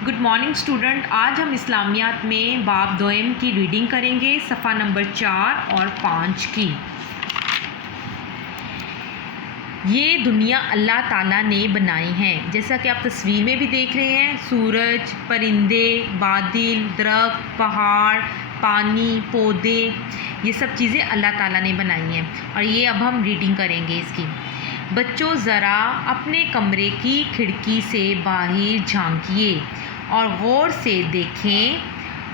Good morning student, آج ہم اسلامیات میں باب دوئم کی ریڈنگ کریں گے، صفحہ نمبر 4 اور 5 کی۔ یہ دنیا اللہ تعالیٰ نے بنائی ہے، جیسا کہ آپ تصویر میں بھی دیکھ رہے ہیں، سورج، پرندے، بادل، درخت، پہاڑ، پانی، پودے، یہ سب چیزیں اللہ تعالیٰ نے بنائی ہیں، اور یہ اب ہم ریڈنگ کریں گے اس کی۔ بچوں ذرا اپنے کمرے کی کھڑکی سے باہر جھانکیے اور غور سے دیکھیں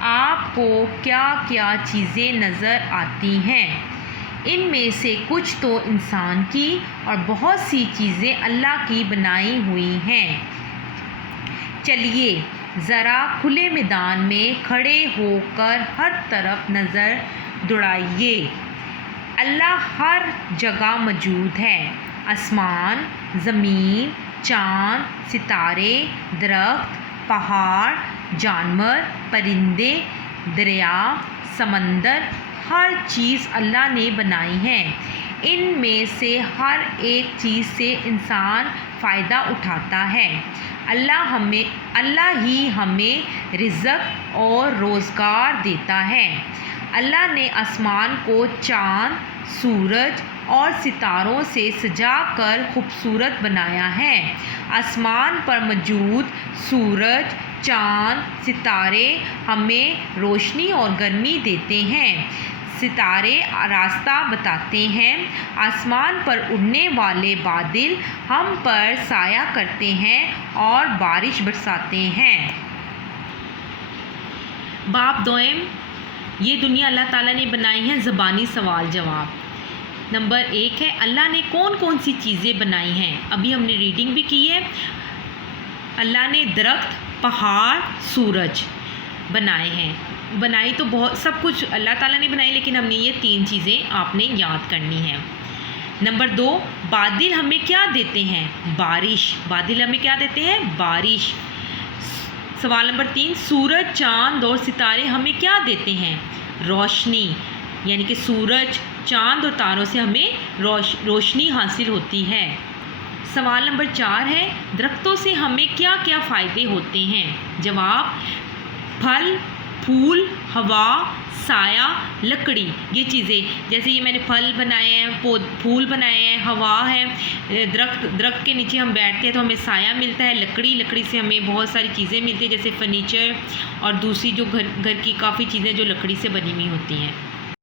آپ کو کیا کیا چیزیں نظر آتی ہیں۔ ان میں سے کچھ تو انسان کی اور بہت سی چیزیں اللہ کی بنائی ہوئی ہیں۔ چلیے ذرا کھلے میدان میں کھڑے ہو کر ہر طرف نظر دوڑائیے۔ اللہ ہر جگہ موجود ہے، آسمان، زمین، چاند، ستارے، درخت، پہاڑ، جانور، پرندے، دریا، سمندر، ہر چیز اللہ نے بنائی ہے۔ ان میں سے ہر ایک چیز سے انسان فائدہ اٹھاتا ہے۔ اللہ ہی ہمیں رزق اور روزگار دیتا ہے۔ اللہ نے آسمان کو چاند، سورج اور ستاروں سے سجا کر خوبصورت بنایا ہے۔ آسمان پر موجود سورج، چاند، ستارے ہمیں روشنی اور گرمی دیتے ہیں۔ ستارے راستہ بتاتے ہیں، آسمان پر اڑنے والے بادل ہم پر سایہ کرتے ہیں اور بارش برساتے ہیں۔ باب دوئم، یہ دنیا اللہ تعالیٰ نے بنائی ہے، زبانی سوال جواب۔ نمبر 1 ہے، اللہ نے کون کون سی چیزیں بنائی ہیں؟ ابھی ہم نے ریڈنگ بھی کی ہے۔ اللہ نے درخت، پہاڑ، سورج بنائے ہیں۔ بنائی تو بہت سب کچھ اللہ تعالیٰ نے بنائی، لیکن ہم نے یہ 3 چیزیں آپ نے یاد کرنی ہیں۔ نمبر 2، بادل ہمیں کیا دیتے ہیں؟ بارش۔ بادل ہمیں کیا دیتے ہیں؟ بارش۔ سوال نمبر 3، سورج، چاند اور ستارے ہمیں کیا دیتے ہیں؟ روشنی، یعنی کہ سورج، چاند اور تاروں سے ہمیں روشنی حاصل ہوتی ہے۔ سوال نمبر 4 ہے، درختوں سے ہمیں کیا کیا فائدے ہوتے ہیں؟ جواب، پھل، پھول، ہوا، سایہ، لکڑی، یہ چیزیں، جیسے یہ میں نے پھل بنائے ہیں، پھول بنائے ہیں، ہوا ہے، درخت کے نیچے ہم بیٹھتے ہیں تو ہمیں سایہ ملتا ہے، لکڑی سے ہمیں بہت ساری چیزیں ملتی ہیں، جیسے فرنیچر اور دوسری جو گھر کی کافی چیزیں جو لکڑی سے بنی ہوئی ہوتی ہیں۔